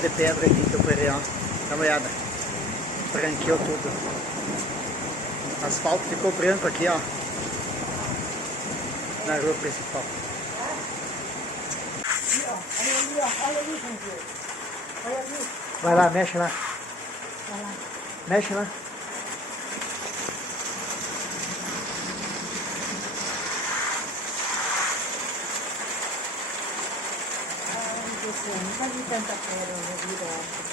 de pedra aqui que eu parei, ó. Dá uma olhada. Branqueou tudo. O asfalto ficou branco aqui, ó. Na rua principal. Olha ali, gente. Olha ali. Vai lá, mexe lá. Vai lá. Mexe lá. Ai, Deus, nunca vi tanta pedra na vida.